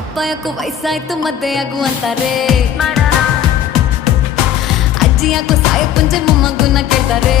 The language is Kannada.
ಅಪ್ಪ ಯಾಕೋ ವಯಸ್ಸಾಯ್ತು ಮದ್ದೆ ಆಗು ಅಂತಾರೆ, ಅಜ್ಜಿ ಯಾಕೋ ಸಾಯ ಪುಂಜೆ ಮೊಮ್ಮಗುನ ಕೇಳ್ತಾರೆ.